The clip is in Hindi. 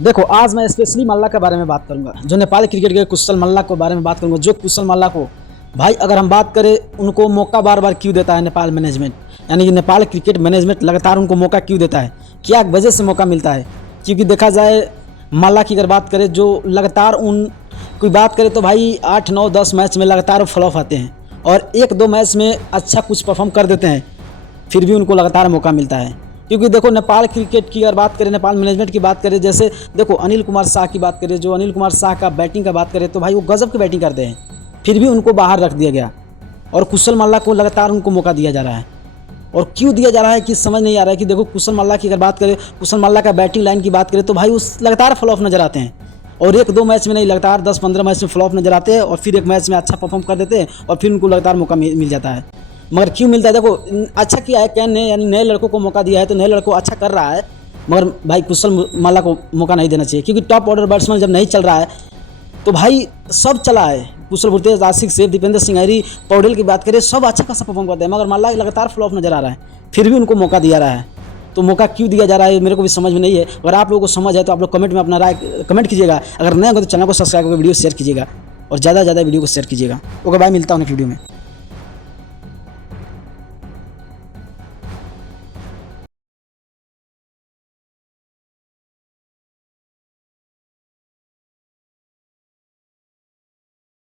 देखो आज मैं स्पेशली मल्ला के बारे में बात करूंगा, जो नेपाल क्रिकेट के कुशल मल्ला के बारे में बात करूंगा। जो कुशल मल्ला को भाई अगर हम बात करें, उनको मौका बार बार क्यों देता है नेपाल मैनेजमेंट, यानी कि नेपाल क्रिकेट मैनेजमेंट लगातार उनको मौका क्यों देता है, क्या वजह से मौका मिलता है। क्योंकि देखा जाए मल्ला की अगर बात करें, जो लगातार उन कोई बात करें तो भाई 8, 9, 10 मैच में लगातार फ्लॉप आते हैं और 1-2 मैच में अच्छा कुछ परफॉर्म कर देते हैं, फिर भी उनको लगातार मौका मिलता है। क्योंकि देखो नेपाल क्रिकेट की अगर बात करें, नेपाल मैनेजमेंट की बात करें, जैसे देखो अनिल कुमार शाह की बात करें, जो अनिल कुमार शाह का बैटिंग का बात करें तो भाई वो गजब की बैटिंग करते हैं, फिर भी उनको बाहर रख दिया गया और कुशल मल्ला को लगातार उनको मौका दिया जा रहा है। और क्यों दिया जा रहा है कि समझ नहीं आ रहा है। कि देखो कुशल मल्ला की अगर बात करें, कुशल मल्ला का बैटिंग लाइन की बात करें तो भाई उस लगातार फ्लॉप नजर आते हैं और 1-2 मैच में नहीं, लगातार 10-15 मैच में फ्लॉप नजर आते हैं और फिर एक मैच में अच्छा परफॉर्म कर देते हैं और फिर उनको लगातार मौका मिल जाता है। मगर क्यों मिलता है, देखो अच्छा किया है कैन ने, यानी नए लड़कों को मौका दिया है तो नए लड़कों अच्छा कर रहा है, मगर भाई कुशल मल्ला को मौका नहीं देना चाहिए। क्योंकि टॉप ऑर्डर बैट्समैन जब नहीं चल रहा है तो भाई सब चला है, कुशल भुर्तेज, आशिक सेफ, दीपेंद्र सिंह, पौडेल की बात करें, सब अच्छा खासा परफॉर्म करते हैं, मगर मल्ला लगातार फ्लॉप नजर आ रहा है, फिर भी उनको मौका दिया रहा है। तो मौका क्यों दिया जा रहा है मेरे को भी समझ में नहीं है। अगर आप लोगों को समझ है तो आप लोग कमेंट में अपना राय कमेंट कीजिएगा। अगर नए हो तो चैनल को सब्सक्राइब करके वीडियो शेयर कीजिएगा और ज़्यादा से ज़्यादा वीडियो को शेयर कीजिएगा। ओके भाई, मिलता हूँ नेक्स्ट वीडियो में।